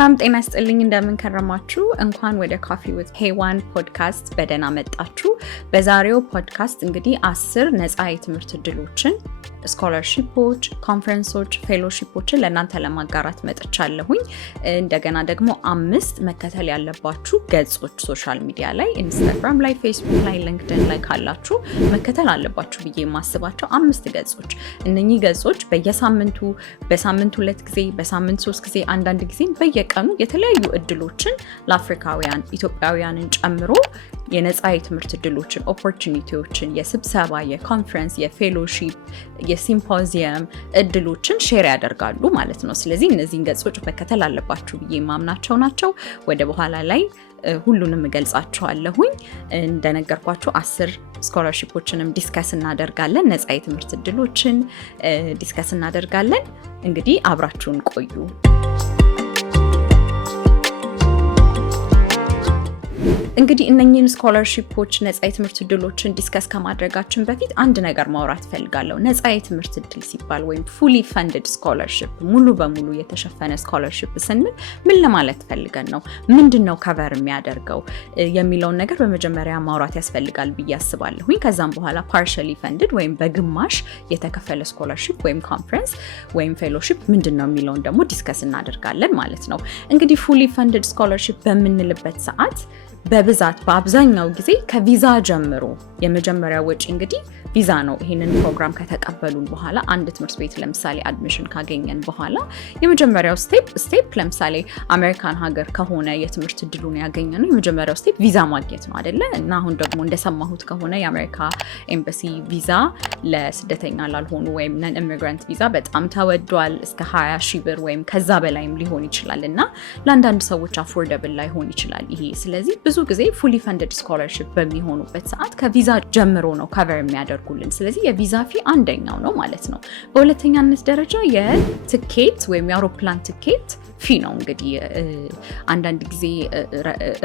ሰላም ጤና ይስጥልኝ እንደምን ከረማችሁ እንኳን ወደ ኮፊ ዊዝ ሄዋን ፖድካስት በደህና መጣችሁ። በዛሬው ፖድካስት እንግዲህ 10 ነፃ የትምህርት እድሎችን ስኮላርሺፖች፣ ኮንፈረንሶች፣ ፌሎሺፖችን ለእናንተ ለማጋራት መጥቻለሁኝ። እንደገና ደግሞ 5 መከተል ያለባችሁ ገጾች ሶሻል ሚዲያ ላይ ኢንስታግራም ላይ፣ ፌስቡክ ላይ፣ ሊንክድኢን ላይ ካላችሁ መከተል አለባችሁ ብዬ የማስባቸው 5 ገጾች። እነኚህ ገጾች በየሳምንቱ በሳምንት 2 ጊዜ በሳምንት 3 ጊዜ አንዳንድ ጊዜ በየቀኑ የተለያዩ እድሎችን ለአፍሪካውያን ኢትዮጵያውያንን ጨምሮ የነፃ የትምህርት እድሎችን ኦፖርቹኒቲዎችን የስብሰባ የኮንፈረንስ የፌሎሺፕ የሲምፖዚየም እድሎችን ሼር ያደርጋሉ ማለት ነው። ስለዚህ እነዚህን ገጾች መከተል አለባችሁ ብዬ የማምናቸው ናቸው። ወደ በኋላ ላይ ሁሉንም እገልጻችኋለሁኝ። እንደነገርኳችሁ 10 ስኮላርሺፖችንም ዲስከስ እናደርጋለን። ነፃ የትምህርት እድሎችን ዲስከስ እናደርጋለን። እንግዲህ አብራችሁን ቆዩ። እንግዲህ እነኚህን ስኮላርሺፖች ነፃ የትምህርት እድሎችን ዲስከስ ከማድረጋችን በፊት አንድ ነገር ማውራት ፈልጋለሁ። ነፃ የትምህርት እድል ሲባል ወይም ፉሊ ፈንድድ ስኮላርሺፕ ሙሉ በሙሉ የተሸፈነ ስኮላርሺፕ ስንል ምን ለማለት ፈልገን ነው? ምንድነው ከቨር የሚያደርገው የሚለውን ነገር በመጀመሪያ ማውራት ያስፈልጋል ብዬ አስባለሁኝ። ከዛም በኋላ ፓርሻሊ ፈንድድ ወይም በግማሽ የተከፈለ ስኮላርሺፕ ወይም ኮንፈረንስ ወይም ፌሎሺፕ ምንድነው የሚለውን ደግሞ ዲስከስ እናደርጋለን ማለት ነው። እንግዲህ ፉሊ ፈንድድ ስኮላርሺፕ በምንልበት ሰዓት በብዛት በአብዛኛው ጊዜ ከቪዛ ጀምሮ የመጀመሪያ ወጪ እንግዲህ ቪዛ ነው። ይሄንን ፕሮግራም ከተቀበሉን በኋላ አንድ ትምህርት ቤት ለምሳሌ አድሚሽን ካገኘን በኋላ የመጀመሪያው ስቴፕ ለምሳሌ አሜሪካን ሀገር ከሆነ የትምህርት እድሉን ያገኘነው የመጀመሪያው ስቴፕ ቪዛ ማግኘት ነው አይደለ? እና አሁን ደግሞ እንደሰማሁት ከሆነ የአሜሪካ ኤምባሲ ቪዛ ለስደተኛ ላልሆኑ ወይም ነን ኢሚግራንት ቪዛ በጣም ተወዷል። እስከ 20 ሺህ ብር ወይም ከዛ በላይም ሊሆን ይችላል እና ለአንዳንድ ሰዎች አፎርደብል ላይሆን ይችላል ይሄ። ስለዚህ ብዙ ጊዜ ፉሊ ፈንድድ ስኮላርሺፕ በሚሆኑበት ሰዓት ከቪዛ ጀምሮ ነው ከቨር የሚያደርጉልን። ስለዚህ የቪዛ ፊ አንደኛው ነው ማለት ነው። በሁለተኛነት ደረጃ የትኬት ወይም የአውሮፕላን ትኬት ፊ ነው። እንግዲህ አንዳንድ ጊዜ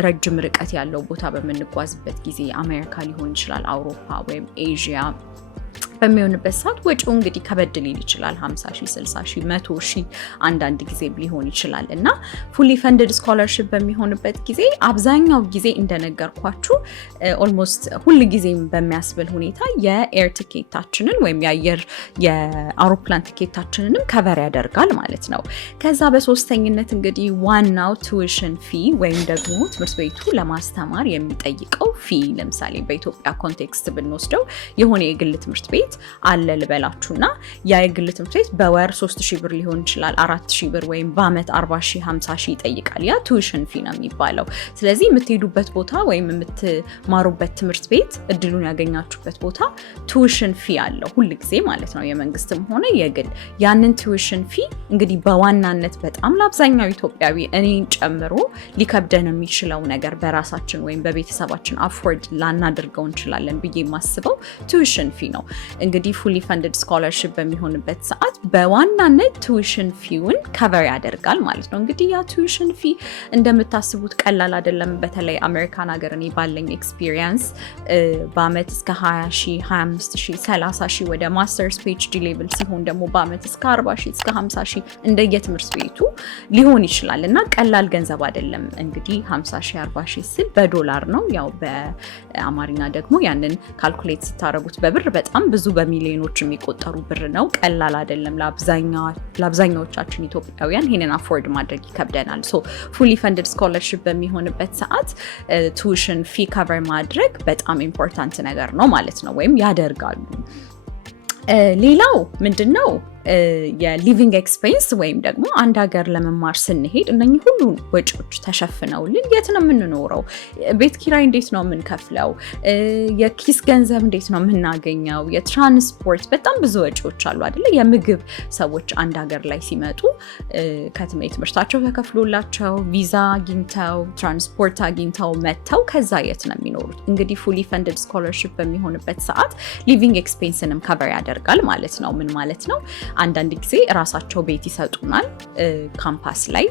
ረጅም ርቀት ያለው ቦታ በምንጓዝበት ጊዜ አሜሪካ ሊሆን ይችላል፣ አውሮፓ ወይም ኤዥያ በሚሆንበት ሰዓት ወጪው እንግዲህ ከበድ ሊል ይችላል። 50 ሺህ 60 ሺህ 100 ሺህ አንዳንድ ጊዜ ሊሆን ይችላል እና ፉሊ ፈንድድ ስኮላርሺፕ በሚሆንበት ጊዜ አብዛኛው ጊዜ እንደነገርኳችሁ ኦልሞስት ሁል ጊዜም በሚያስብል ሁኔታ የኤር ቲኬታችንን ወይም የአውሮፕላን ቲኬታችንንም ከቨር ያደርጋል ማለት ነው። ከዛ በሶስተኝነት እንግዲህ ዋናው ቱዊሽን ፊ ወይም ደግሞ ትምህርት ቤቱ ለማስተማር የሚጠይቀው ፊ። ለምሳሌ በኢትዮጵያ ኮንቴክስት ብንወስደው የሆነ የግል ትምህርት ቤት አለ ልበላችሁና ያ የግል ትምህርት ቤት በወር 3000 ብር ሊሆን ይችላል 4000 ብር ወይም በአመት 40 ሺህ 50 ሺህ ይጠይቃል። ያ ቱዊሽን ፊ ነው የሚባለው። ስለዚህ የምትሄዱበት ቦታ ወይም የምትማሩበት ትምህርት ቤት እድሉን ያገኛችሁበት ቦታ ቱዊሽን ፊ አለው ሁል ጊዜ ማለት ነው፣ የመንግስትም ሆነ የግል። ያንን ቱዊሽን ፊ እንግዲህ በዋናነት በጣም ለአብዛኛው ኢትዮጵያዊ እኔን ጨምሮ ሊከብደን የሚችለው ነገር በራሳችን ወይም በቤተሰባችን አፎርድ ላናደርገው እንችላለን ብዬ የማስበው ቱዊሽን ፊ ነው። እንግዲህ ፉሊ ፈንድድ ስኮላርሺፕ በሚሆንበት ሰዓት በዋናነት ቱዊሽን ፊውን ከቨር ያደርጋል ማለት ነው። እንግዲህ ያ ቱዊሽን ፊ እንደምታስቡት ቀላል አይደለም። በተለይ አሜሪካን ሀገር እኔ ባለኝ ኤክስፒሪየንስ በአመት እስከ 20 ሺህ 25 ሺህ 30 ሺህ ወደ ማስተርስ ፒኤችዲ ሌቭል ሲሆን ደግሞ በአመት እስከ 40 ሺህ እስከ 50 ሺህ እንደየትምህርት ቤቱ ሊሆን ይችላል እና ቀላል ገንዘብ አይደለም። እንግዲህ 50 ሺህ 40 ሺህ ስል በዶላር ነው፣ ያው በአማርኛ ደግሞ ያንን ካልኩሌት ስታረጉት በብር በጣም ብዙ በሚሊዮኖች የሚቆጠሩ ብር ነው። ቀላል አይደለም። ለአብዛኛዎቻችን ኢትዮጵያውያን ይሄንን አፎርድ ማድረግ ይከብደናል። ሶ ፉሊ ፈንድድ ስኮላርሺፕ በሚሆንበት ሰዓት ቱዊሽን ፊ ከቨር ማድረግ በጣም ኢምፖርታንት ነገር ነው ማለት ነው፣ ወይም ያደርጋሉ። ሌላው ምንድነው? የሊቪንግ ኤክስፔንስ ወይም ደግሞ አንድ ሀገር ለመማር ስንሄድ እነኚህ ሁሉ ወጪዎች ተሸፍነውልን የት ነው የምንኖረው? ቤት ኪራይ እንዴት ነው የምንከፍለው? የኪስ ገንዘብ እንዴት ነው የምናገኘው? የትራንስፖርት በጣም ብዙ ወጪዎች አሉ አይደለ? የምግብ ሰዎች አንድ ሀገር ላይ ሲመጡ ትምህርታቸው ተከፍሎላቸው ቪዛ አግኝተው ትራንስፖርት አግኝተው መጥተው ከዛ የት ነው የሚኖሩት? እንግዲህ ፉሊ ፈንድድ ስኮላርሺፕ በሚሆንበት ሰዓት ሊቪንግ ኤክስፔንስንም ከቨር ያደርጋል ማለት ነው። ምን ማለት ነው? አንዳንድ ጊዜ ራሳቸው ቤት ይሰጡናል ካምፓስ ላይ፣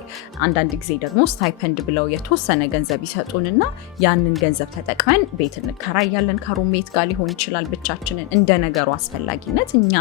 አንዳንድ ጊዜ ደግሞ ስታይፐንድ ብለው የተወሰነ ገንዘብ ይሰጡንና ያንን ገንዘብ ተጠቅመን ቤት እንከራያለን። ከሩሜት ጋር ሊሆን ይችላል፣ ብቻችንን፣ እንደ ነገሩ አስፈላጊነት እኛ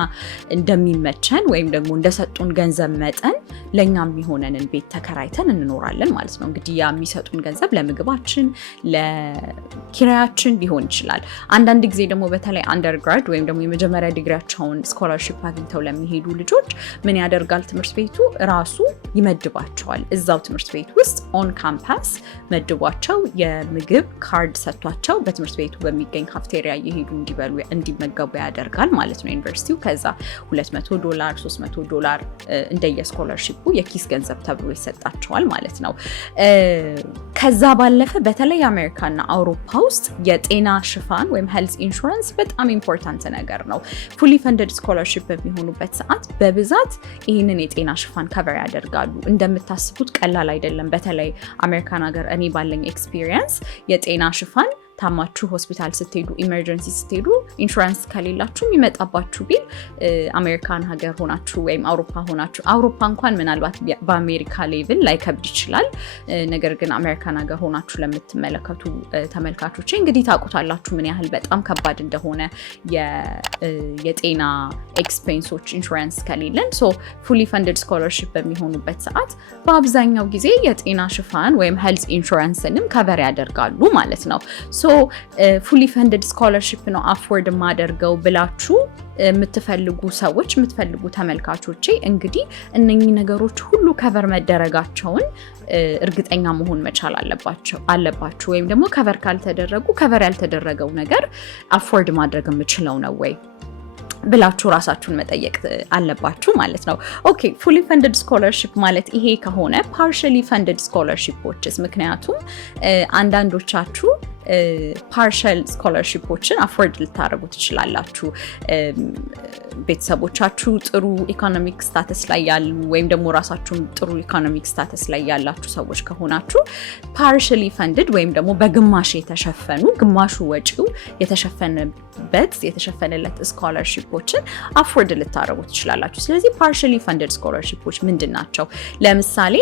እንደሚመቸን ወይም ደግሞ እንደሰጡን ገንዘብ መጠን ለኛም የሚሆነንን ቤት ተከራይተን እንኖራለን ማለት ነው። እንግዲህ ያ የሚሰጡን ገንዘብ ለምግባችን፣ ለኪራያችን ሊሆን ይችላል። አንዳንድ ጊዜ ደግሞ በተለይ አንደርግራድ ወይም ደግሞ የመጀመሪያ ዲግሪያቸውን ስኮላርሺፕ አግኝተው ለሚሄዱ ልጆች ምን ያደርጋል ትምህርት ቤቱ ራሱ ይመድባቸዋል። እዛው ትምህርት ቤት ውስጥ ኦን ካምፓስ መድቧቸው የምግብ ካርድ ሰጥቷቸው በትምህርት ቤቱ በሚገኝ ካፍቴሪያ እየሄዱ እንዲበሉ እንዲመገቡ ያደርጋል ማለት ነው ዩኒቨርሲቲው። ከዛ $200 $300 እንደየ ስኮላርሺፑ የኪስ ገንዘብ ተብሎ ይሰጣቸዋል ማለት ነው። ከዛ ባለፈ በተለይ አሜሪካና አውሮፓ ውስጥ የጤና ሽፋን ወይም ሄልዝ ኢንሹራንስ በጣም ኢምፖርታንት ነገር ነው። ፉሊ ፈንደድ ስኮላርሺፕ በሚሆኑበት ሰዓት በብዛት ይህንን የጤና ሽፋን ከቨር ያደርጋሉ። እንደምታስቡት ቀላል አይደለም። በተለይ አሜሪካን ሀገር እኔ ባለኝ ኤክስፒሪየንስ የጤና ሽፋን ታማችሁ ሆስፒታል ስትሄዱ፣ ኢመርጀንሲ ስትሄዱ ኢንሹራንስ ከሌላችሁ የሚመጣባችሁ ቢል አሜሪካን ሀገር ሆናችሁ ወይም አውሮፓ ሆናችሁ፣ አውሮፓ እንኳን ምናልባት በአሜሪካ ሌቭል ላይ ከብድ ይችላል። ነገር ግን አሜሪካን ሀገር ሆናችሁ ለምትመለከቱ ተመልካቾች እንግዲህ ታውቁታላችሁ ምን ያህል በጣም ከባድ እንደሆነ የጤና ኤክስፔንሶች ኢንሹራንስ ከሌለን። ሶ ፉሊ ፈንድድ ስኮላርሺፕ በሚሆኑበት ሰዓት በአብዛኛው ጊዜ የጤና ሽፋን ወይም ሄልዝ ኢንሹራንስንም ከቨር ያደርጋሉ ማለት ነው። ሶ ፉሊ ፈንድድ ስኮላርሺፕ ነው አፎርድ ማደርገው ብላችሁ የምትፈልጉ ሰዎች፣ የምትፈልጉ ተመልካቾቼ እንግዲህ እነኚህ ነገሮች ሁሉ ከቨር መደረጋቸውን እርግጠኛ መሆን መቻል አለባችሁ። ወይም ደግሞ ከቨር ካልተደረጉ ከቨር ያልተደረገው ነገር አፎርድ ማድረግ የምችለው ነው ወይ ብላችሁ ራሳችሁን መጠየቅ አለባችሁ ማለት ነው። ኦኬ ፉሊ ፈንድድ ስኮላርሺፕ ማለት ይሄ ከሆነ ፓርሻሊ ፈንድድ ስኮላርሺፖችስ? ምክንያቱም አንዳንዶቻችሁ ፓርሻል ስኮላርሺፖችን አፎርድ ልታደርጉ ትችላላችሁ። ቤተሰቦቻችሁ ጥሩ ኢኮኖሚክ ስታተስ ላይ ያሉ ወይም ደግሞ ራሳችሁን ጥሩ ኢኮኖሚክ ስታተስ ላይ ያላችሁ ሰዎች ከሆናችሁ ፓርሻሊ ፈንድድ ወይም ደግሞ በግማሽ የተሸፈኑ ግማሹ ወጪው የተሸፈነለት ስኮላርሺፖችን አፎርድ ልታደርጉ ትችላላችሁ። ስለዚህ ፓርሻሊ ፈንድድ ስኮላርሺፖች ምንድን ናቸው? ለምሳሌ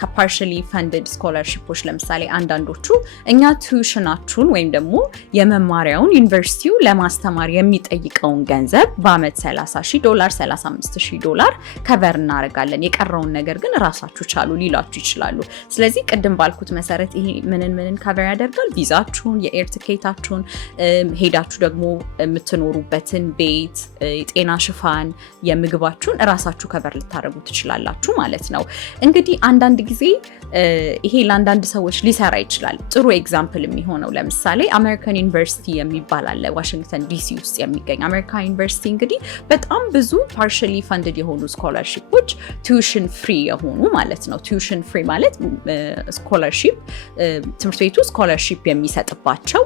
ከፓርሻሊ ፈንድድ ስኮላርሺፖች ለምሳሌ አንዳንዶቹ እኛ ቱዊሽናችሁን ወይም ደግሞ የመማሪያውን ዩኒቨርሲቲው ለማስተማር የሚጠይቀውን ገንዘብ በአመት $30,000 $35,000 ከቨር እናደርጋለን፣ የቀረውን ነገር ግን ራሳችሁ ቻሉ ሊሏችሁ ይችላሉ። ስለዚህ ቅድም ባልኩት መሰረት ይሄ ምንን ከቨር ያደርጋል? ቪዛችሁን፣ የኤር ቲኬታችሁን፣ ሄዳችሁ ደግሞ የምትኖሩበትን ቤት፣ የጤና ሽፋን፣ የምግባችሁን ራሳችሁ ከቨር ልታደርጉ ትችላላችሁ ማለት ነው። እንግዲህ አንዳንድ ጊዜ ይሄ ለአንዳንድ ሰዎች ሊሰራ ይችላል። ጥሩ ኤግዛምፕል የሚሆነው ለምሳሌ አሜሪካን ዩኒቨርሲቲ የሚባል አለ ዋሽንግተን ዲሲ ውስጥ የሚገኝ አሜሪካን ዩኒቨርሲቲ። እንግዲህ በጣም ብዙ ፓርሻሊ ፈንድድ የሆኑ ስኮላርሺፖች ቲዩሽን ፍሪ የሆኑ ማለት ነው። ቲዩሽን ፍሪ ማለት ስኮላርሺፕ ትምህርት ቤቱ ስኮላርሺፕ የሚሰጥባቸው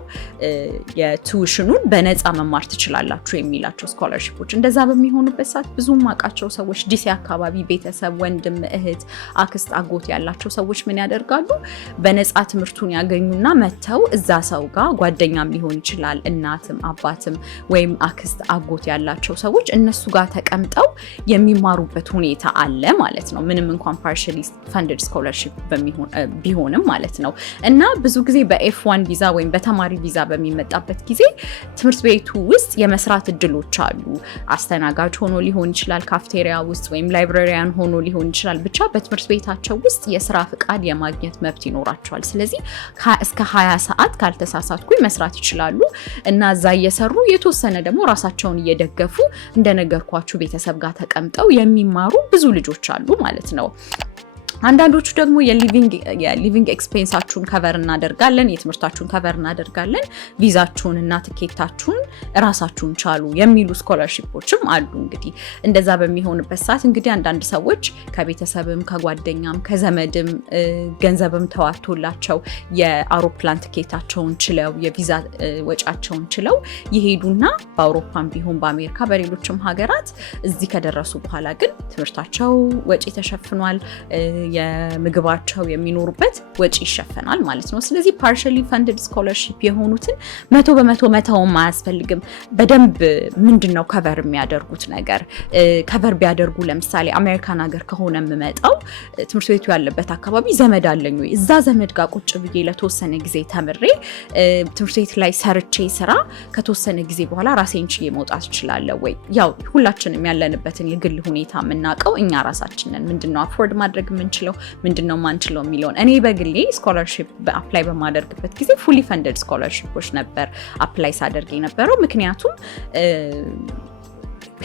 የቲዩሽኑን በነፃ መማር ትችላላችሁ የሚላቸው ስኮላርሺፖች። እንደዛ በሚሆኑበት ሰዓት ብዙ ማቃቸው ሰዎች ዲሲ አካባቢ ቤተሰብ፣ ወንድም፣ እህት፣ አክስት፣ አጎት ያላቸው ሰዎች ምን ያደርጋሉ? በነፃ ትምህርቱን ያገኙና መተው እዛ ሰው ጋር ጓደኛም ሊሆን ይችላል፣ እናትም አባትም ወይም አክስት አጎት ያላቸው ሰዎች እነሱ ጋር ተቀምጠው የሚማሩበት ሁኔታ አለ ማለት ነው። ምንም እንኳን ፓርሻሊ ፈንድድ ስኮላርሺፕ ቢሆንም ማለት ነው። እና ብዙ ጊዜ በኤፍ1 ቪዛ ወይም በተማሪ ቪዛ በሚመጣበት ጊዜ ትምህርት ቤቱ ውስጥ የመስራት እድሎች አሉ። አስተናጋጅ ሆኖ ሊሆን ይችላል፣ ካፍቴሪያ ውስጥ ወይም ላይብራሪያን ሆኖ ሊሆን ይችላል። ብቻ በትምህርት ቤታቸው ውስጥ የስራ ፍቃድ የማግኘት መብት ይኖራቸዋል። ስለዚህ እስከ 20 ሰዓት ካልተሳሳትኩኝ መስራት ይችላሉ እና እዛ እየሰሩ የተወሰነ ደግሞ ራሳቸውን እየደገፉ እንደነገርኳችሁ ቤተሰብ ጋር ተቀምጠው የሚማሩ ብዙ ልጆች አሉ ማለት ነው። አንዳንዶቹ ደግሞ የሊቪንግ ኤክስፔንሳችሁን ከቨር እናደርጋለን፣ የትምህርታችሁን ከቨር እናደርጋለን፣ ቪዛችሁን እና ትኬታችሁን ራሳችሁን ቻሉ የሚሉ ስኮላርሺፖችም አሉ። እንግዲህ እንደዛ በሚሆንበት ሰዓት እንግዲህ አንዳንድ ሰዎች ከቤተሰብም ከጓደኛም ከዘመድም ገንዘብም ተዋቶላቸው የአውሮፕላን ትኬታቸውን ችለው የቪዛ ወጫቸውን ችለው ይሄዱና በአውሮፓም ቢሆን በአሜሪካ በሌሎችም ሀገራት እዚህ ከደረሱ በኋላ ግን ትምህርታቸው ወጪ ተሸፍኗል፣ የምግባቸው የሚኖሩበት ወጪ ይሸፈናል ማለት ነው። ስለዚህ ፓርሻሊ ፈንድድ ስኮለርሺፕ የሆኑትን 100% መተው ማያስፈልግም። በደንብ ምንድነው ከቨር የሚያደርጉት ነገር ከቨር ቢያደርጉ ለምሳሌ አሜሪካን ሀገር ከሆነ የምመጣው ትምህርት ቤቱ ያለበት አካባቢ ዘመድ አለኝ ወይ እዛ ዘመድ ጋር ቁጭ ብዬ ለተወሰነ ጊዜ ተምሬ ትምህርት ቤት ላይ ሰርቼ ስራ ከተወሰነ ጊዜ በኋላ ራሴን ችዬ መውጣት እችላለሁ ወይ? ያው ሁላችንም ያለንበትን የግል ሁኔታ የምናውቀው እኛ ራሳችንን ምንድነው አፎርድ ማድረግ የምንችለው ምንድነው ማንችለው የሚለውን እኔ በግሌ ስኮለርሺፕ በአፕላይ በማደርግበት ጊዜ ፉሊ ፈንድድ ስኮለርሺፖች ነበር አፕላይ ሳደርግ የነበረው ምክንያቱም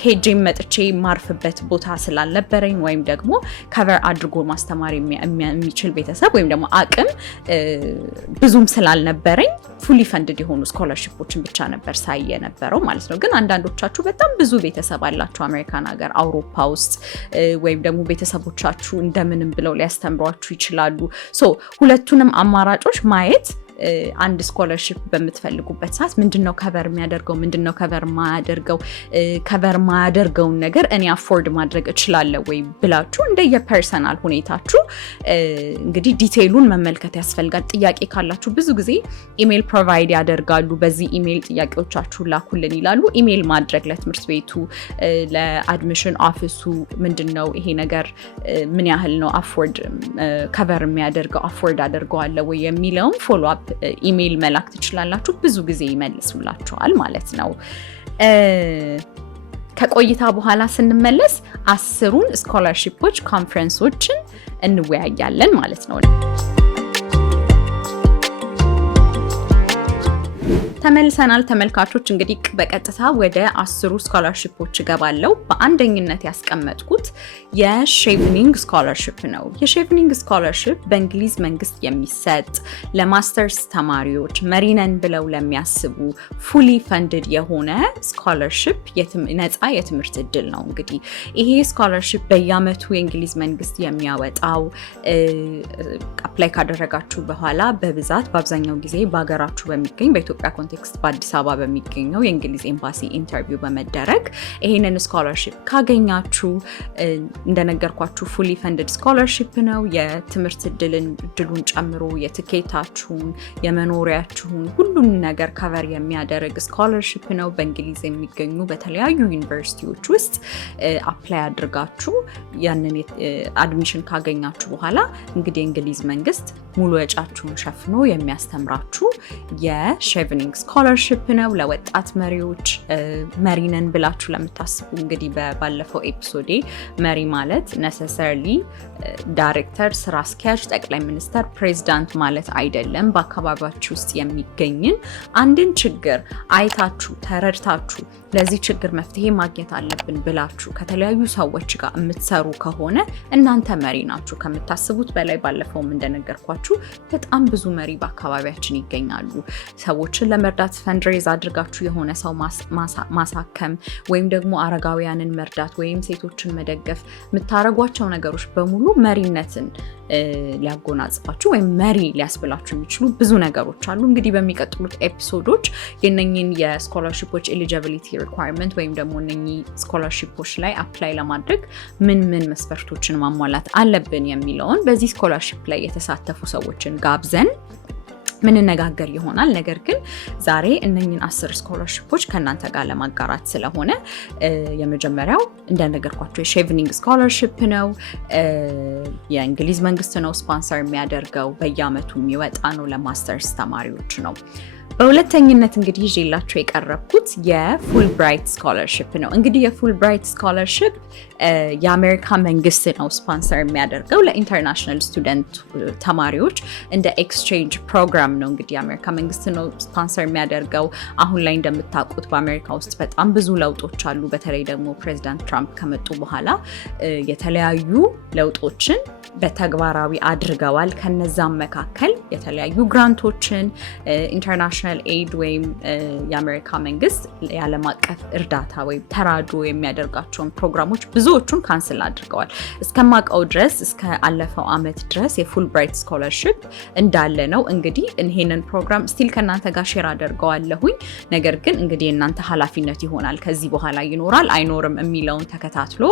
ሄጄ መጥቼ ማርፍበት ቦታ ስላልነበረኝ ወይም ደግሞ ከቨር አድርጎ ማስተማር የሚችል ቤተሰብ ወይም ደግሞ አቅም ብዙም ስላልነበረኝ ፉሊ ፈንድድ የሆኑ ስኮለርሺፖችን ብቻ ነበር ሳይ የነበረው ማለት ነው። ግን አንዳንዶቻችሁ በጣም ብዙ ቤተሰብ አላችሁ አሜሪካን ሀገር አውሮፓ ውስጥ ወይም ደግሞ ቤተሰቦቻችሁ እንደምንም ብለው ሊያስተምሯችሁ ይችላሉ። ሶ ሁለቱንም አማራጮች ማየት አንድ ስኮለርሺፕ በምትፈልጉበት ሰዓት ምንድነው ከቨር የሚያደርገው ምንድነው ከቨር ማያደርገው ከቨር ማያደርገውን ነገር እኔ አፎርድ ማድረግ እችላለሁ ወይ ብላችሁ እንደየፐርሰናል ሁኔታችሁ እንግዲህ ዲቴይሉን መመልከት ያስፈልጋል። ጥያቄ ካላችሁ ብዙ ጊዜ ኢሜል ፕሮቫይድ ያደርጋሉ። በዚህ ኢሜል ጥያቄዎቻችሁን ላኩልን ይላሉ። ኢሜል ማድረግ ለትምህርት ቤቱ ለአድሚሽን ኦፊሱ ምንድነው ይሄ ነገር ምን ያህል ነው አፎርድ ከቨር የሚያደርገው አፎርድ አደርገዋለሁ ወይ የሚለውን ፎሎ አፕ ኢሜል መላክ ትችላላችሁ። ብዙ ጊዜ ይመልሱላችኋል ማለት ነው። ከቆይታ በኋላ ስንመለስ 10ሩን ስኮላርሺፖች ኮንፈረንሶችን እንወያያለን ማለት ነው። ተመልሰናል ተመልካቾች። እንግዲህ በቀጥታ ወደ 10ሩ ስኮላርሺፖች ገባለው። በአንደኝነት ያስቀመጥኩት የሼቭኒንግ ስኮላርሺፕ ነው። የሼቭኒንግ ስኮላርሺፕ በእንግሊዝ መንግስት የሚሰጥ ለማስተርስ ተማሪዎች መሪነን ብለው ለሚያስቡ ፉሊ ፈንድድ የሆነ ስኮላርሺፕ ነፃ የትምህርት እድል ነው። እንግዲህ ይሄ ስኮላርሺፕ በየአመቱ የእንግሊዝ መንግስት የሚያወጣው አፕላይ ካደረጋችሁ በኋላ በአብዛኛው ጊዜ በሀገራችሁ በሚገኝ በኢትዮጵያ ኮንቴክስት በአዲስ አበባ በሚገኘው የእንግሊዝ ኤምባሲ ኢንተርቪው በመደረግ ይሄንን ስኮላርሺፕ ካገኛችሁ እንደነገርኳችሁ ፉሊ ፈንድድ ስኮላርሺፕ ነው። የትምህርት እድሉን ጨምሮ የትኬታችሁን የመኖሪያችሁን ሁሉን ነገር ከቨር የሚያደርግ ስኮላርሺፕ ነው። በእንግሊዝ የሚገኙ በተለያዩ ዩኒቨርሲቲዎች ውስጥ አፕላይ አድርጋችሁ ያንን አድሚሽን ካገኛችሁ በኋላ እንግዲህ የእንግሊዝ መንግስት ሙሉ ወጪያችሁን ሸፍኖ የሚያስተምራችሁ የሼቭኒንግ ስኮላርሺፕ ነው። ለወጣት መሪዎች መሪነን ብላችሁ ለምታስቡ እንግዲህ ባለፈው ኤፒሶዴ መሪ ማለት ነሰሰርሊ ዳይሬክተር፣ ስራ አስኪያጅ፣ ጠቅላይ ሚኒስተር፣ ፕሬዝዳንት ማለት አይደለም። በአካባቢያችሁ ውስጥ የሚገኝን አንድን ችግር አይታችሁ ተረድታችሁ ለዚህ ችግር መፍትሄ ማግኘት አለብን ብላችሁ ከተለያዩ ሰዎች ጋር የምትሰሩ ከሆነ እናንተ መሪ ናችሁ። ከምታስቡት በላይ ባለፈውም እንደነገርኳችሁ በጣም ብዙ መሪ በአካባቢያችን ይገኛሉ። ሰዎችን ለመርዳት ፈንድሬዝ አድርጋችሁ የሆነ ሰው ማሳከም ወይም ደግሞ አረጋውያንን መርዳት ወይም ሴቶችን መደገፍ የምታረጓቸው ነገሮች በሙሉ መሪነትን ሊያጎናጽፋችሁ ወይም መሪ ሊያስብላችሁ የሚችሉ ብዙ ነገሮች አሉ። እንግዲህ በሚቀጥሉት ኤፒሶዶች የነኝን የስኮላርሺፖች ኤሊጂቢሊቲ ሪኳየርመንት ወይም ደግሞ እነኚህ ስኮላርሺፖች ላይ አፕላይ ለማድረግ ምን መስፈርቶችን ማሟላት አለብን የሚለውን በዚህ ስኮላርሺፕ ላይ የተሳተፉ ሰዎችን ጋብዘን ምንነጋገር ይሆናል። ነገር ግን ዛሬ እነኝን 10 ስኮላርሺፖች ከእናንተ ጋር ለማጋራት ስለሆነ የመጀመሪያው እንደነገርኳችሁ የሼቭኒንግ ስኮላርሺፕ ነው። የእንግሊዝ መንግስት ነው ስፖንሰር የሚያደርገው። በየአመቱ የሚወጣ ነው። ለማስተርስ ተማሪዎች ነው። በሁለተኝነት እንግዲህ ይዤላችሁ የቀረብኩት የፉል ብራይት ስኮላርሺፕ ነው። እንግዲህ የፉል ብራይት ስኮላርሺፕ የአሜሪካ መንግስት ነው ስፖንሰር የሚያደርገው ለኢንተርናሽናል ስቱደንት ተማሪዎች እንደ ኤክስቼንጅ ፕሮግራም ነው። እንግዲህ የአሜሪካ መንግስት ነው ስፖንሰር የሚያደርገው። አሁን ላይ እንደምታውቁት በአሜሪካ ውስጥ በጣም ብዙ ለውጦች አሉ። በተለይ ደግሞ ፕሬዚዳንት ትራምፕ ከመጡ በኋላ የተለያዩ ለውጦችን በተግባራዊ አድርገዋል። ከነዛም መካከል የተለያዩ ግራንቶችን ኢንተርናሽናል ኢንተርናሽናል ኤድ ወይም የአሜሪካ መንግስት የዓለም አቀፍ እርዳታ ወይም ተራድኦ የሚያደርጋቸውን ፕሮግራሞች ብዙዎቹን ካንስል አድርገዋል። እስከማውቀው ድረስ እስከ አለፈው ዓመት ድረስ የፉልብራይት ስኮለርሺፕ እንዳለ ነው። እንግዲህ ይሄንን ፕሮግራም ስቲል ከእናንተ ጋር ሼር አደርገዋለሁኝ። ነገር ግን እንግዲህ የእናንተ ኃላፊነት ይሆናል ከዚህ በኋላ ይኖራል አይኖርም የሚለውን ተከታትሎ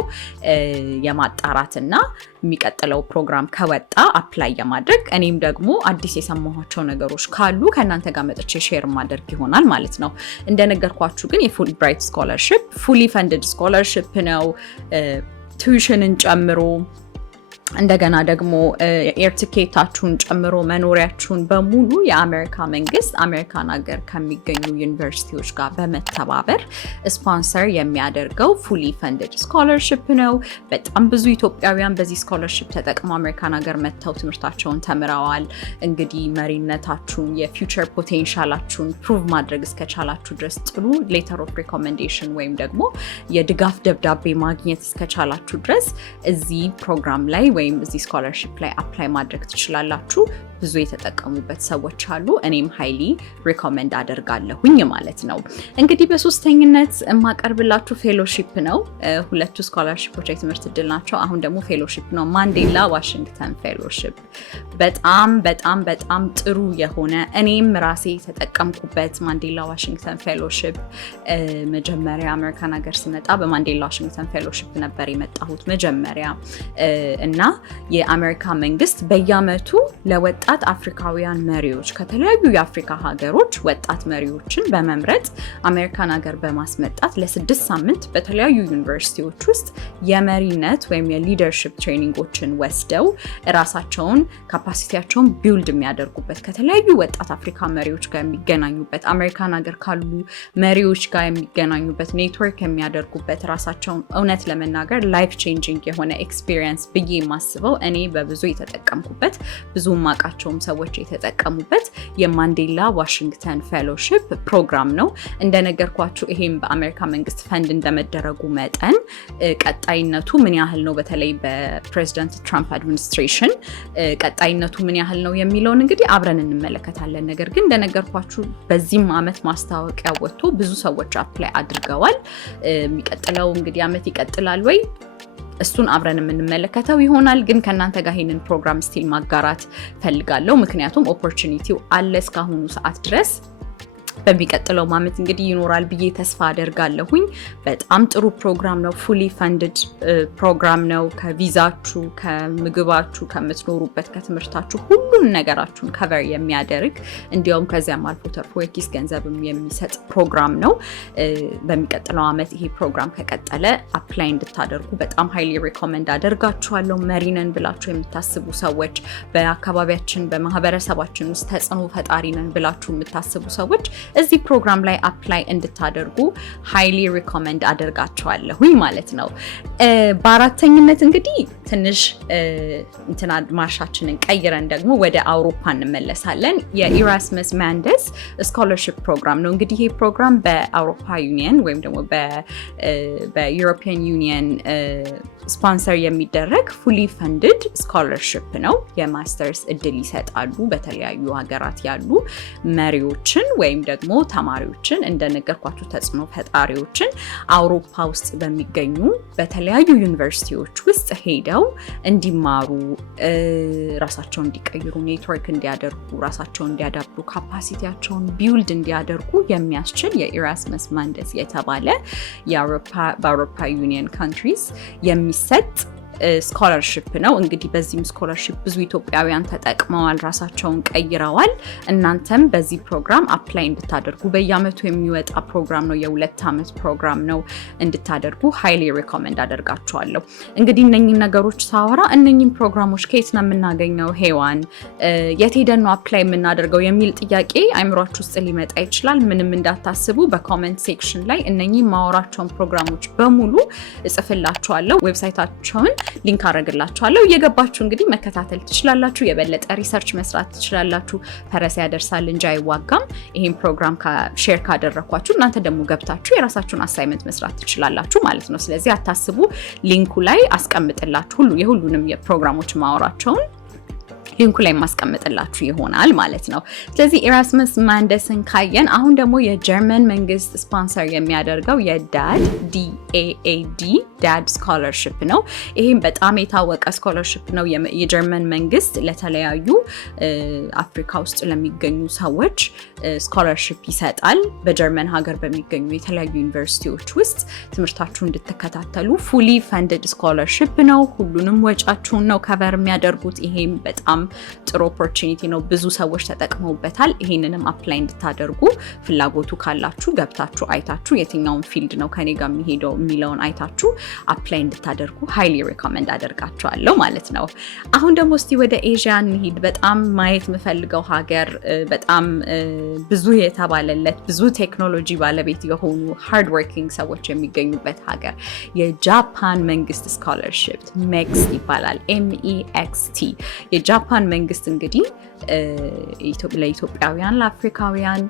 የማጣራትና የሚቀጥለው ፕሮግራም ከወጣ አፕላይ የማድረግ እኔም ደግሞ አዲስ የሰማኋቸው ነገሮች ካሉ ከእናንተ ጋር መጥቼ ሼር ማድረግ ይሆናል ማለት ነው። እንደነገርኳችሁ ግን የፉልብራይት ስኮለርሺፕ ፉሊ ፈንድድ ስኮለርሺፕ ነው። ቱዊሽንን ጨምሮ እንደገና ደግሞ ኤር ቲኬታችሁን ጨምሮ መኖሪያችሁን በሙሉ የአሜሪካ መንግስት አሜሪካን ሀገር ከሚገኙ ዩኒቨርሲቲዎች ጋር በመተባበር ስፖንሰር የሚያደርገው ፉሊ ፈንድድ ስኮለርሺፕ ነው። በጣም ብዙ ኢትዮጵያውያን በዚህ ስኮለርሺፕ ተጠቅመው አሜሪካን ሀገር መጥተው ትምህርታቸውን ተምረዋል። እንግዲህ መሪነታችሁን የፊውቸር ፖቴንሻላችሁን ፕሩቭ ማድረግ እስከቻላችሁ ድረስ ጥሩ ሌተር ኦፍ ሪኮሜንዴሽን ወይም ደግሞ የድጋፍ ደብዳቤ ማግኘት እስከቻላችሁ ድረስ እዚህ ፕሮግራም ላይ ወይም እዚህ ስኮለርሺፕ ላይ አፕላይ ማድረግ ትችላላችሁ። ብዙ የተጠቀሙበት ሰዎች አሉ። እኔም ሃይሊ ሪኮመንድ አደርጋለሁኝ ማለት ነው። እንግዲህ በሶስተኝነት የማቀርብላችሁ ፌሎሺፕ ነው። ሁለቱ ስኮለርሺፖች የትምህርት እድል ናቸው። አሁን ደግሞ ፌሎሺፕ ነው። ማንዴላ ዋሽንግተን ፌሎሺፕ በጣም በጣም በጣም ጥሩ የሆነ እኔም ራሴ የተጠቀምኩበት ማንዴላ ዋሽንግተን ፌሎሺፕ መጀመሪያ አሜሪካን ሀገር ስመጣ በማንዴላ ዋሽንግተን ፌሎሺፕ ነበር የመጣሁት መጀመሪያ እና የአሜሪካ መንግስት በየዓመቱ ለወጣት አፍሪካውያን መሪዎች ከተለያዩ የአፍሪካ ሀገሮች ወጣት መሪዎችን በመምረጥ አሜሪካን ሀገር በማስመጣት ለ6 ሳምንት በተለያዩ ዩኒቨርሲቲዎች ውስጥ የመሪነት ወይም የሊደርሺፕ ትሬኒንጎችን ወስደው ራሳቸውን ካፓሲቲያቸውን ቢልድ የሚያደርጉበት ከተለያዩ ወጣት አፍሪካ መሪዎች ጋር የሚገናኙበት አሜሪካን ሀገር ካሉ መሪዎች ጋር የሚገናኙበት ኔትወርክ የሚያደርጉበት ራሳቸውን እውነት ለመናገር ላይፍ ቼንጂንግ የሆነ ኤክስፒሪየንስ ብዬ የማስበው እኔ በብዙ የተጠቀምኩበት ብዙ ማቃቸውም ሰዎች የተጠቀሙበት የማንዴላ ዋሽንግተን ፌሎሺፕ ፕሮግራም ነው። እንደነገርኳችሁ ይሄም በአሜሪካ መንግስት ፈንድ እንደመደረጉ መጠን ቀጣይነቱ ምን ያህል ነው፣ በተለይ በፕሬዚዳንት ትራምፕ አድሚኒስትሬሽን ቀጣይነቱ ምን ያህል ነው የሚለውን እንግዲህ አብረን እንመለከታለን። ነገር ግን እንደነገርኳችሁ በዚህም ዓመት ማስታወቂያ ወጥቶ ብዙ ሰዎች አፕላይ አድርገዋል። የሚቀጥለው እንግዲህ ዓመት ይቀጥላል ወይ እሱን አብረን የምንመለከተው ይሆናል። ግን ከእናንተ ጋር ይሄንን ፕሮግራም ስቲል ማጋራት ፈልጋለሁ። ምክንያቱም ኦፖርቹኒቲው አለ እስካሁኑ ሰዓት ድረስ። በሚቀጥለው ዓመት እንግዲህ ይኖራል ብዬ ተስፋ አደርጋለሁኝ። በጣም ጥሩ ፕሮግራም ነው። ፉሊ ፈንድድ ፕሮግራም ነው። ከቪዛችሁ፣ ከምግባችሁ፣ ከምትኖሩበት፣ ከትምህርታችሁ ሁሉን ነገራችሁን ከቨር የሚያደርግ እንዲያውም ከዚያም አልፎ ተርፎ የኪስ ገንዘብም የሚሰጥ ፕሮግራም ነው። በሚቀጥለው ዓመት ይሄ ፕሮግራም ከቀጠለ አፕላይ እንድታደርጉ በጣም ሃይሊ ሪኮመንድ አደርጋችኋለሁ። መሪነን ብላችሁ የምታስቡ ሰዎች፣ በአካባቢያችን በማህበረሰባችን ውስጥ ተጽዕኖ ፈጣሪ ነን ብላችሁ የምታስቡ ሰዎች እዚህ ፕሮግራም ላይ አፕላይ እንድታደርጉ ሃይሊ ሪኮመንድ አደርጋቸዋለሁኝ ማለት ነው። በአራተኝነት እንግዲህ ትንሽ እንትና ማርሻችንን ቀይረን ደግሞ ወደ አውሮፓ እንመለሳለን። የኢራስመስ ማንደስ ስኮለርሺፕ ፕሮግራም ነው። እንግዲህ ይሄ ፕሮግራም በአውሮፓ ዩኒየን ወይም ደግሞ በዩሮፒያን ዩኒየን ስፖንሰር የሚደረግ ፉሊ ፈንድድ ስኮለርሺፕ ነው። የማስተርስ እድል ይሰጣሉ። በተለያዩ ሀገራት ያሉ መሪዎችን ወይም ደግሞ ተማሪዎችን እንደነገርኳችሁ ተጽዕኖ ፈጣሪዎችን አውሮፓ ውስጥ በሚገኙ በተለያዩ ዩኒቨርሲቲዎች ውስጥ ሄደው እንዲማሩ፣ ራሳቸውን እንዲቀይሩ፣ ኔትወርክ እንዲያደርጉ፣ ራሳቸውን እንዲያዳብሩ፣ ካፓሲቲያቸውን ቢውልድ እንዲያደርጉ የሚያስችል የኢራስመስ ማንደስ የተባለ በአውሮፓ ዩኒየን ካንትሪስ የሚሰጥ ስኮለርሺፕ ነው። እንግዲህ በዚህም ስኮለርሺፕ ብዙ ኢትዮጵያውያን ተጠቅመዋል፣ ራሳቸውን ቀይረዋል። እናንተም በዚህ ፕሮግራም አፕላይ እንድታደርጉ በየዓመቱ የሚወጣ ፕሮግራም ነው። የ2 ዓመት ፕሮግራም ነው። እንድታደርጉ ሃይሊ ሪኮመንድ አደርጋችኋለሁ። እንግዲህ እነኚህን ነገሮች ሳወራ እነኚህን ፕሮግራሞች ከየት ነው የምናገኘው? ሄዋን የት ሄደን ነው አፕላይ የምናደርገው የሚል ጥያቄ አይምሯችሁ ውስጥ ሊመጣ ይችላል። ምንም እንዳታስቡ። በኮሜንት ሴክሽን ላይ እነኚህ ማወራቸውን ፕሮግራሞች በሙሉ እጽፍላችኋለሁ። ዌብሳይታቸውን ሊንክ አደርግላችኋለሁ። እየገባችሁ እንግዲህ መከታተል ትችላላችሁ። የበለጠ ሪሰርች መስራት ትችላላችሁ። ፈረስ ያደርሳል እንጂ አይዋጋም። ይሄን ፕሮግራም ሼር ካደረኳችሁ እናንተ ደግሞ ገብታችሁ የራሳችሁን አሳይመንት መስራት ትችላላችሁ ማለት ነው። ስለዚህ አታስቡ። ሊንኩ ላይ አስቀምጥላችሁ የሁሉንም የፕሮግራሞች ማወራቸውን ሊንኩ ላይ ማስቀምጥላችሁ ይሆናል ማለት ነው። ስለዚህ ኢራስመስ ማንደስን ካየን አሁን ደግሞ የጀርመን መንግስት ስፖንሰር የሚያደርገው የዳድ DAAD ዳድ ስኮለርሺፕ ነው። ይሄም በጣም የታወቀ ስኮለርሺፕ ነው። የጀርመን መንግስት ለተለያዩ አፍሪካ ውስጥ ለሚገኙ ሰዎች ስኮለርሺፕ ይሰጣል። በጀርመን ሀገር በሚገኙ የተለያዩ ዩኒቨርሲቲዎች ውስጥ ትምህርታችሁን እንድትከታተሉ ፉሊ ፈንድድ ስኮለርሺፕ ነው። ሁሉንም ወጫችሁን ነው ከቨር የሚያደርጉት። ይሄም በጣም ጥሩ ኦፖርቹኒቲ ነው። ብዙ ሰዎች ተጠቅመውበታል። ይሄንንም አፕላይ እንድታደርጉ ፍላጎቱ ካላችሁ ገብታችሁ አይታችሁ የትኛውን ፊልድ ነው ከኔ ጋር የሚሄደው የሚለውን አይታችሁ አፕላይ እንድታደርጉ ሃይሊ ሪኮመንድ አደርጋችኋለሁ ማለት ነው። አሁን ደግሞ እስቲ ወደ ኤዥያ እንሂድ። በጣም ማየት የምፈልገው ሀገር፣ በጣም ብዙ የተባለለት ብዙ ቴክኖሎጂ ባለቤት የሆኑ ሃርድ ወርኪንግ ሰዎች የሚገኙበት ሀገር የጃፓን መንግስት ስኮለርሺፕ MEXT ይባላል። MEXT የጃፓን መንግስት እንግዲህ ለኢትዮጵያውያን ለአፍሪካውያን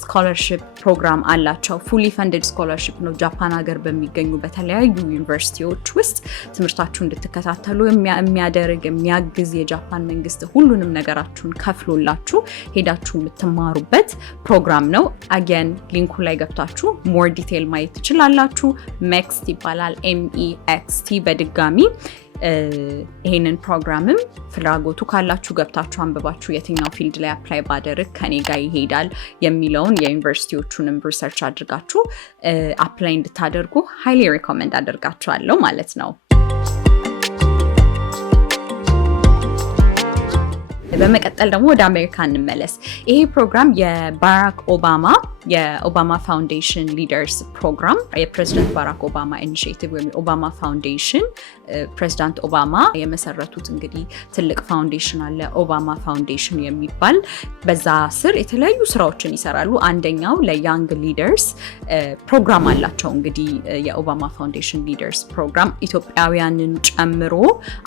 ስኮለርሺፕ ፕሮግራም አላቸው። ፉሊ ፈንድድ ስኮለርሺፕ ነው። ጃፓን ሀገር በሚገኙ በተለያዩ ዩኒቨርሲቲዎች ውስጥ ትምህርታችሁ እንድትከታተሉ የሚያደርግ የሚያግዝ የጃፓን መንግስት ሁሉንም ነገራችሁን ከፍሎላችሁ ሄዳችሁ የምትማሩበት ፕሮግራም ነው። አገን ሊንኩ ላይ ገብታችሁ ሞር ዲቴል ማየት ትችላላችሁ። MEXT ይባላል። MEXT በድጋሚ ይሄንን ፕሮግራምም ፍላጎቱ ካላችሁ ገብታችሁ አንብባችሁ የትኛው ፊልድ ላይ አፕላይ ባደርግ ከኔ ጋር ይሄዳል የሚለውን የዩኒቨርሲቲዎቹንም ሪሰርች አድርጋችሁ አፕላይ እንድታደርጉ ሃይሊ ሪኮመንድ አደርጋችኋለሁ ማለት ነው። በመቀጠል ደግሞ ወደ አሜሪካ እንመለስ። ይሄ ፕሮግራም የባራክ ኦባማ ፋውንዴሽን ሊደርስ ፕሮግራም የፕሬዚደንት ባራክ ኦባማ ኢኒሺዬቲቭ ወይም ኦባማ ፋውንዴሽን ፕሬዚዳንት ኦባማ የመሰረቱት እንግዲህ ትልቅ ፋውንዴሽን አለ፣ ኦባማ ፋውንዴሽን የሚባል። በዛ ስር የተለያዩ ስራዎችን ይሰራሉ። አንደኛው ለያንግ ሊደርስ ፕሮግራም አላቸው። እንግዲህ የኦባማ ፋውንዴሽን ሊደርስ ፕሮግራም ኢትዮጵያውያንን ጨምሮ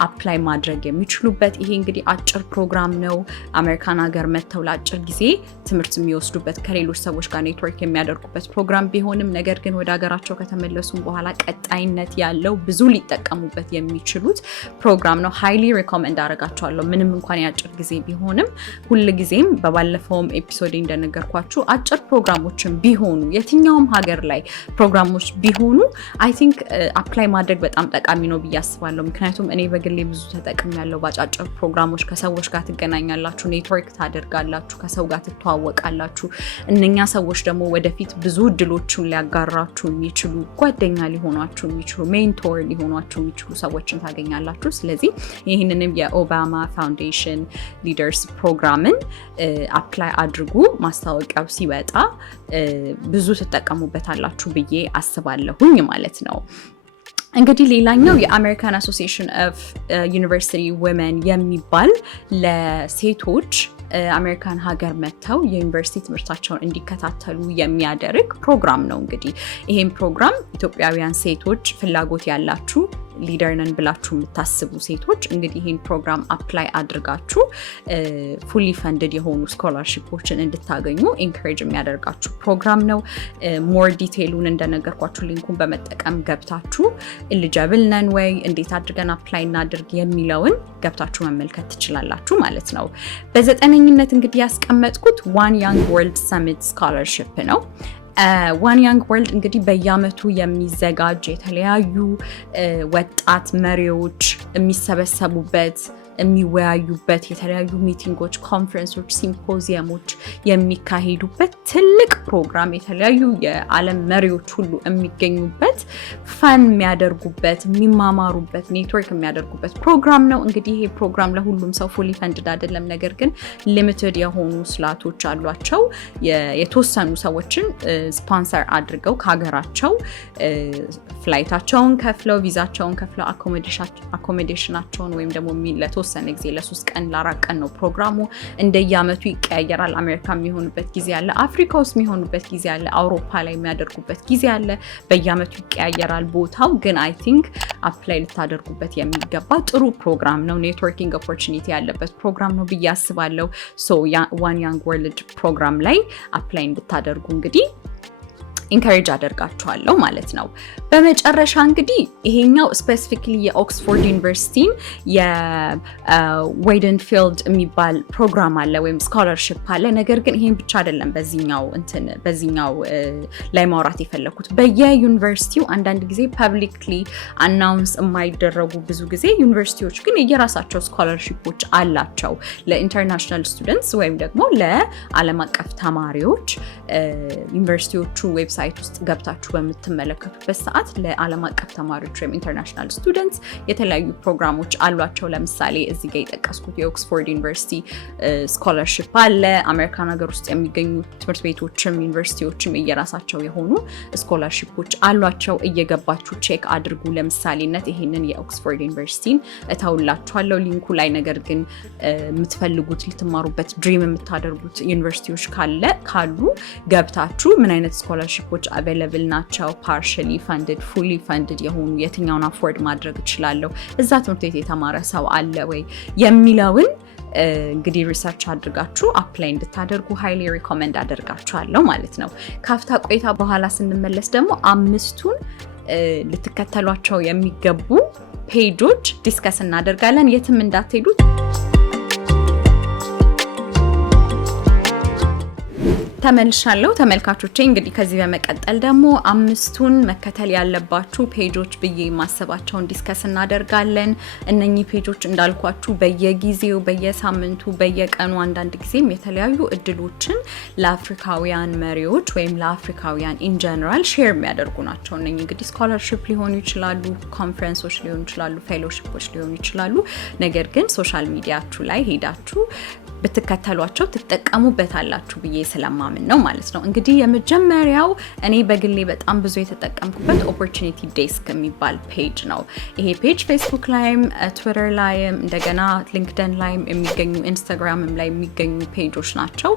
አፕላይ ማድረግ የሚችሉበት ይሄ እንግዲህ አጭር ፕሮግራም ነው። አሜሪካን ሀገር መተው ለአጭር ጊዜ ትምህርት የሚወስዱበት ከሌሎች ሰዎች ጋር ኔትወርክ የሚያደርጉበት ፕሮግራም ቢሆንም ነገር ግን ወደ ሀገራቸው ከተመለሱም በኋላ ቀጣይነት ያለው ብዙ ሊጠቀሙበት የሚችሉት ፕሮግራም ነው። ሃይሊ ሪኮመንድ አደርጋቸዋለሁ። ምንም እንኳን የአጭር ጊዜ ቢሆንም ሁልጊዜም በባለፈውም ኤፒሶድ እንደነገርኳችሁ አጭር ፕሮግራሞችን ቢሆኑ የትኛውም ሀገር ላይ ፕሮግራሞች ቢሆኑ አይ ቲንክ አፕላይ ማድረግ በጣም ጠቃሚ ነው ብዬ አስባለሁ። ምክንያቱም እኔ በግሌ ብዙ ተጠቅም ያለው በአጫጭር ፕሮግራሞች ከሰዎች ጋር ትገናኛላችሁ፣ ኔትወርክ ታደርጋላችሁ፣ ከሰው ጋር ትተዋወቃላችሁ። እነኛ ሰዎች ደግሞ ወደፊት ብዙ እድሎችን ሊያጋራችሁ የሚችሉ ጓደኛ ሊሆኗችሁ የሚችሉ ሜንቶር ሊሆኗችሁ የሚችሉ ሰዎችን ታገኛላችሁ። ስለዚህ ይህንንም የኦባማ ፋውንዴሽን ሊደርስ ፕሮግራምን አፕላይ አድርጉ። ማስታወቂያው ሲወጣ ብዙ ትጠቀሙበታላችሁ ብዬ አስባለሁኝ ማለት ነው። እንግዲህ ሌላኛው የአሜሪካን አሶሲዬሽን ኦፍ ዩኒቨርሲቲ ዊመን የሚባል ለሴቶች አሜሪካን ሀገር መጥተው የዩኒቨርሲቲ ትምህርታቸውን እንዲከታተሉ የሚያደርግ ፕሮግራም ነው። እንግዲህ ይሄን ፕሮግራም ኢትዮጵያውያን ሴቶች ፍላጎት ያላችሁ ሊደር ነን ብላችሁ የምታስቡ ሴቶች እንግዲህ ይሄን ፕሮግራም አፕላይ አድርጋችሁ ፉሊ ፈንድድ የሆኑ ስኮላርሺፖችን እንድታገኙ ኢንካሬጅ የሚያደርጋችሁ ፕሮግራም ነው። ሞር ዲቴይሉን እንደነገርኳችሁ ሊንኩን በመጠቀም ገብታችሁ ኤሊጂብል ነን ወይ እንዴት አድርገን አፕላይ እናድርግ የሚለውን ገብታችሁ መመልከት ትችላላችሁ ማለት ነው። በዘጠነኝነት እንግዲህ ያስቀመጥኩት ዋን ያንግ ወርልድ ሰሚት ስኮላርሺፕ ነው። ዋን ያንግ ወርልድ እንግዲህ በየዓመቱ የሚዘጋጅ የተለያዩ ወጣት መሪዎች የሚሰበሰቡበት የሚወያዩበት የተለያዩ ሚቲንጎች፣ ኮንፈረንሶች፣ ሲምፖዚየሞች የሚካሄዱበት ትልቅ ፕሮግራም የተለያዩ የዓለም መሪዎች ሁሉ የሚገኙበት ፈን የሚያደርጉበት የሚማማሩበት ኔትወርክ የሚያደርጉበት ፕሮግራም ነው። እንግዲህ ይሄ ፕሮግራም ለሁሉም ሰው ፉሊ ፈንድድ አይደለም፣ ነገር ግን ሊሚትድ የሆኑ ስላቶች አሏቸው። የተወሰኑ ሰዎችን ስፖንሰር አድርገው ከሀገራቸው ፍላይታቸውን ከፍለው ቪዛቸውን ከፍለው አኮሞዴሽናቸውን ወይም ደግሞ ለተወሰነ ጊዜ ለ3 ቀን ለ4 ቀን ነው ፕሮግራሙ። እንደየዓመቱ ይቀያየራል። አሜሪካ የሚሆኑበት ጊዜ አለ፣ አፍሪካ ውስጥ የሚሆኑበት ጊዜ አለ፣ አውሮፓ ላይ የሚያደርጉበት ጊዜ አለ። በየዓመቱ ይቀያየራል ቦታው። ግን አይ ቲንክ አፕላይ ልታደርጉበት የሚገባ ጥሩ ፕሮግራም ነው። ኔትወርኪንግ ኦፖርቹኒቲ ያለበት ፕሮግራም ነው ብዬ አስባለሁ። ሶ ዋን ያንግ ወርልድ ፕሮግራም ላይ አፕላይ እንድታደርጉ እንግዲህ ኢንካሬጅ አደርጋችኋለሁ ማለት ነው። በመጨረሻ እንግዲህ ይሄኛው ስፔሲፊክሊ የኦክስፎርድ ዩኒቨርሲቲን የዌይደንፊልድ የሚባል ፕሮግራም አለ ወይም ስኮላርሺፕ አለ። ነገር ግን ይሄን ብቻ አይደለም በዚህኛው ላይ ማውራት የፈለኩት። በየዩኒቨርሲቲው አንዳንድ ጊዜ ፐብሊክሊ አናውንስ የማይደረጉ ብዙ ጊዜ ዩኒቨርሲቲዎች ግን የራሳቸው ስኮላርሺፖች አላቸው ለኢንተርናሽናል ስቱደንትስ ወይም ደግሞ ለዓለም አቀፍ ተማሪዎች ዩኒቨርሲቲዎቹ ዌብሳይት ውስጥ ገብታችሁ በምትመለከቱበት ሰዓት ለዓለም አቀፍ ተማሪዎች ወይም ኢንተርናሽናል ስቱደንትስ የተለያዩ ፕሮግራሞች አሏቸው። ለምሳሌ እዚህ ጋር የጠቀስኩት የኦክስፎርድ ዩኒቨርሲቲ ስኮላርሺፕ አለ። አሜሪካን ሀገር ውስጥ የሚገኙ ትምህርት ቤቶችም ዩኒቨርሲቲዎችም የራሳቸው የሆኑ ስኮላርሺፖች አሏቸው። እየገባችሁ ቼክ አድርጉ። ለምሳሌነት ይሄንን የኦክስፎርድ ዩኒቨርሲቲን እተውላችኋለሁ ሊንኩ ላይ። ነገር ግን የምትፈልጉት ልትማሩበት ድሪም የምታደርጉት ዩኒቨርሲቲዎች ካሉ ገብታችሁ ምን አይነት ስኮላርሺፖች አቬይለብል ናቸው፣ ፓርሻሊ ፈንድድ፣ ፉሊ ፈንድድ የሆኑ የትኛውን አፎርድ ማድረግ እችላለሁ፣ እዛ ትምህርት ቤት የተማረ ሰው አለ ወይ የሚለውን እንግዲህ ሪሰርች አድርጋችሁ አፕላይ እንድታደርጉ ሃይሊ ሪኮመንድ አደርጋችኋለሁ ማለት ነው። ካፍታ ቆይታ በኋላ ስንመለስ ደግሞ 5ቱን ልትከተሏቸው የሚገቡ ፔጆች ዲስከስ እናደርጋለን። የትም እንዳትሄዱ። ተመልሻለሁ ተመልካቾቼ። እንግዲህ ከዚህ በመቀጠል ደግሞ 5ቱን መከተል ያለባችሁ ፔጆች ብዬ ማሰባቸውን ዲስከስ እናደርጋለን። እነኚህ ፔጆች እንዳልኳችሁ በየጊዜው በየሳምንቱ በየቀኑ አንዳንድ ጊዜም የተለያዩ እድሎችን ለአፍሪካውያን መሪዎች ወይም ለአፍሪካውያን ኢን ጀነራል ሼር የሚያደርጉ ናቸው። እነኚህ እንግዲህ ስኮላርሺፕ ሊሆኑ ይችላሉ፣ ኮንፈረንሶች ሊሆኑ ይችላሉ፣ ፌሎሺፖች ሊሆኑ ይችላሉ። ነገር ግን ሶሻል ሚዲያችሁ ላይ ሄዳችሁ ብትከተሏቸው ትጠቀሙበታላችሁ ብዬ ስለማምን ነው ማለት ነው። እንግዲህ የመጀመሪያው እኔ በግሌ በጣም ብዙ የተጠቀምኩበት ኦፖርቹኒቲ ዴስክ የሚባል ፔጅ ነው። ይሄ ፔጅ ፌስቡክ ላይም ትዊተር ላይም እንደገና ሊንክድን ላይም የሚገኙ ኢንስታግራምም ላይ የሚገኙ ፔጆች ናቸው።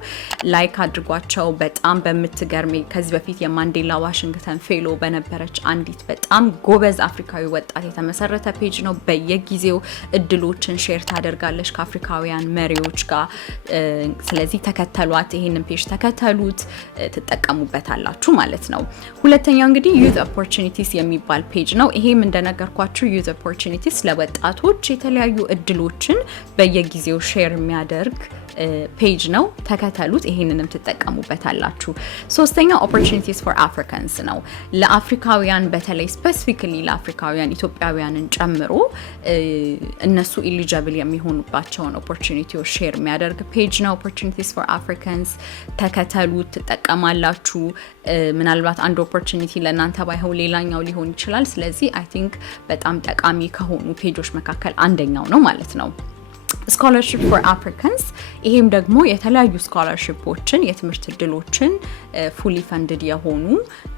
ላይክ አድርጓቸው። በጣም በምትገርሜ ከዚህ በፊት የማንዴላ ዋሽንግተን ፌሎ በነበረች አንዲት በጣም ጎበዝ አፍሪካዊ ወጣት የተመሰረተ ፔጅ ነው። በየጊዜው እድሎችን ሼር ታደርጋለች ከአፍሪካውያን መሪዎች ጋር። ስለዚህ ተከተሏት፣ ይሄንን ፔጅ ተከተሉት፣ ትጠቀሙበታላችሁ ማለት ነው። ሁለተኛው እንግዲህ ዩዝ ኦፖርቹኒቲስ የሚባል ፔጅ ነው። ይሄም እንደነገርኳችሁ ዩዝ ኦፖርቹኒቲስ ለወጣቶች የተለያዩ እድሎችን በየጊዜው ሼር የሚያደርግ ፔጅ ነው። ተከተሉት፣ ይሄንንም ትጠቀሙበታላችሁ። ሶስተኛው ኦፖርቹኒቲስ ፎር አፍሪካንስ ነው። ለአፍሪካውያን በተለይ ስፔሲፊካሊ ለአፍሪካውያን ኢትዮጵያውያንን ጨምሮ እነሱ ኢሊጂብል የሚሆኑባቸውን ኦፖርቹኒቲዎች ሼር የሚያደርግ ፔጅ ነው። ኦፖርቹኒቲስ ፎር አፍሪካንስ ተከተሉት፣ ትጠቀማላችሁ። ምናልባት አንድ ኦፖርቹኒቲ ለእናንተ ባይሆን ሌላኛው ሊሆን ይችላል። ስለዚህ አይ ቲንክ በጣም ጠቃሚ ከሆኑ ፔጆች መካከል አንደኛው ነው ማለት ነው። ስኮላርሺፕ ፎር አፍሪካንስ፣ ይሄም ደግሞ የተለያዩ ስኮላርሺፖችን የትምህርት እድሎችን ፉሊ ፈንድድ የሆኑ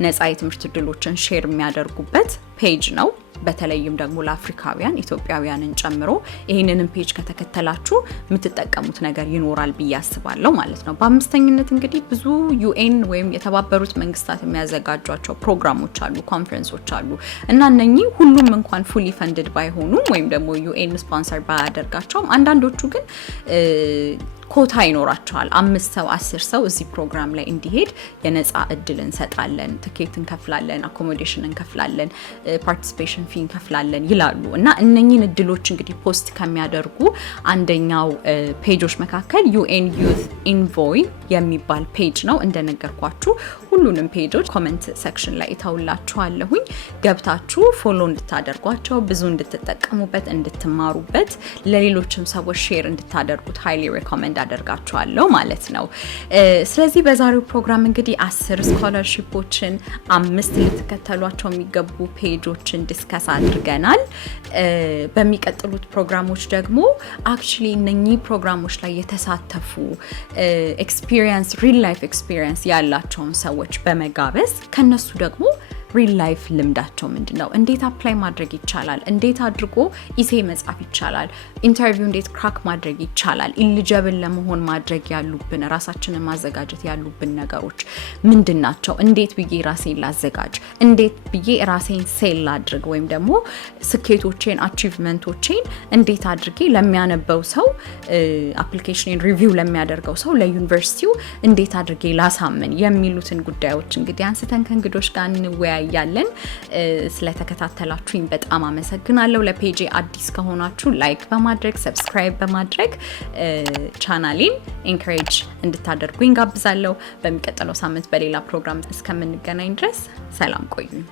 ነፃ የትምህርት እድሎችን ሼር የሚያደርጉበት ፔጅ ነው። በተለይም ደግሞ ለአፍሪካውያን ኢትዮጵያውያንን ጨምሮ ይሄንንም ፔጅ ከተከተላችሁ የምትጠቀሙት ነገር ይኖራል ብዬ አስባለሁ ማለት ነው። በአምስተኝነት እንግዲህ ብዙ ዩኤን ወይም የተባበሩት መንግስታት የሚያዘጋጇቸው ፕሮግራሞች አሉ፣ ኮንፈረንሶች አሉ እና እነኚህ ሁሉም እንኳን ፉሊ ፈንድድ ባይሆኑም ወይም ደግሞ ዩኤን ስፖንሰር ባያደርጋቸውም አንዳንዶቹ ግን ኮታ ይኖራቸዋል። 5 ሰው 10 ሰው እዚህ ፕሮግራም ላይ እንዲሄድ የነፃ እድል እንሰጣለን፣ ትኬት እንከፍላለን፣ አኮሞዴሽን እንከፍላለን፣ ፓርቲሲፔሽን ፊ እንከፍላለን ይላሉ እና እነኚህን እድሎች እንግዲህ ፖስት ከሚያደርጉ አንደኛው ፔጆች መካከል ዩኤን ዩዝ ኢንቮይ የሚባል ፔጅ ነው። እንደነገርኳችሁ ሁሉንም ፔጆች ኮሜንት ሴክሽን ላይ እተውላችኋለሁኝ። ገብታችሁ ፎሎ እንድታደርጓቸው፣ ብዙ እንድትጠቀሙበት፣ እንድትማሩበት፣ ለሌሎችም ሰዎች ሼር እንድታደርጉት ሃይሊ ሪኮመንድ አደርጋችኋለሁ ማለት ነው። ስለዚህ በዛሬው ፕሮግራም እንግዲህ 10 ስኮላርሺፖችን፣ 5 ልትከተሏቸው የሚገቡ ፔጆችን ዲስከስ አድርገናል። በሚቀጥሉት ፕሮግራሞች ደግሞ አክቹሊ እነኚህ ፕሮግራሞች ላይ የተሳተፉ ኤክስፒሪየንስ ሪል ላይፍ ኤክስፒሪየንስ ያላቸውን ሰዎች በመጋበዝ ከነሱ ደግሞ ሪል ላይፍ ልምዳቸው ምንድነው? እንዴት አፕላይ ማድረግ ይቻላል? እንዴት አድርጎ ኢሴ መጻፍ ይቻላል? ኢንተርቪው እንዴት ክራክ ማድረግ ይቻላል? ኢሊጂብል ለመሆን ማድረግ ያሉብን ራሳችንን ማዘጋጀት ያሉብን ነገሮች ምንድናቸው? እንዴት ብዬ ራሴን ላዘጋጅ? እንዴት ብዬ ራሴን ሴል ላድርግ? ወይም ደግሞ ስኬቶቼን አቺቭመንቶቼን እንዴት አድርጌ ለሚያነበው ሰው አፕሊኬሽንን ሪቪው ለሚያደርገው ሰው ለዩኒቨርሲቲው እንዴት አድርጌ ላሳምን የሚሉትን ጉዳዮች እንግዲህ አንስተን ከእንግዶች ጋር እንወያያለን። ስለተከታተላችሁኝ በጣም አመሰግናለሁ። ለፔጄ አዲስ ከሆናችሁ ላይክ በማድረግ ሰብስክራይብ በማድረግ ቻናሌን ኤንካሬጅ እንድታደርጉኝ ጋብዛለሁ። በሚቀጥለው ሳምንት በሌላ ፕሮግራም እስከምንገናኝ ድረስ ሰላም ቆዩኝ።